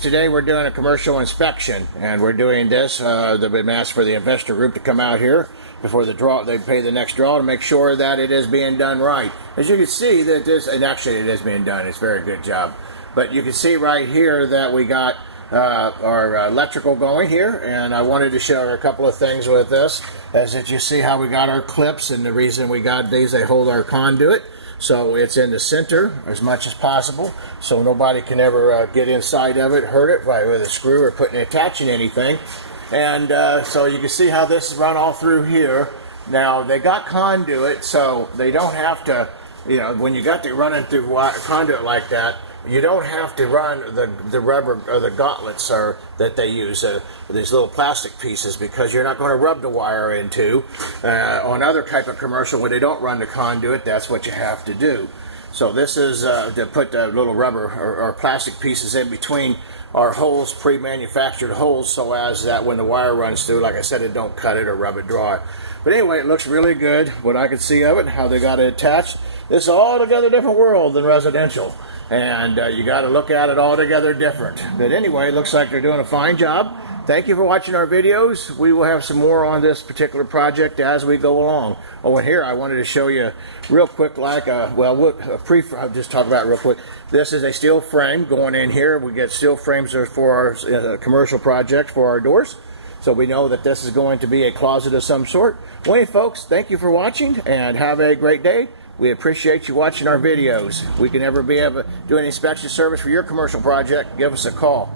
folks, today we're doing a commercial inspection, and we're doing this. They've been asked for the investor group to come out here before the draw. They pay the next draw to make sure that it is being done right. As you can see, that this, and actually it is being done. It's a very good job. But you can see right here that we got our electrical going here, and I wanted to show you a couple of things with this. As that you see how we got our clips, and the reason we got these, they hold our conduit. So it's in the center as much as possible, so nobody can ever get inside of it, hurt it with a screw or attaching anything. And so you can see how this is run all through here. Now they got conduit, so they don't have to, you know, when you got to running through conduit like that, you don't have to run the rubber or the gauntlets that they use, these little plastic pieces, because you're not going to rub the wire into. On other type of commercial, when they don't run the conduit, that's what you have to do. So this is to put the little rubber or plastic pieces in between our holes, pre-manufactured holes, so as that when the wire runs through, like I said, it don't cut it or rub it dry. But anyway, it looks really good, what I could see of it, how they got it attached. It's an altogether different world than residential. And you got to look at it all together different. But anyway, it looks like they're doing a fine job. Thank you for watching our videos. We will have some more on this particular project as we go along. Oh, and here I wanted to show you real quick, like I'll just talk about it real quick. This is a steel frame going in here. We get steel frames for our commercial project for our doors. So we know that this is going to be a closet of some sort. Well, hey, folks, thank you for watching and have a great day. We appreciate you watching our videos. We can ever be able to do an inspection service for your commercial project. Give us a call.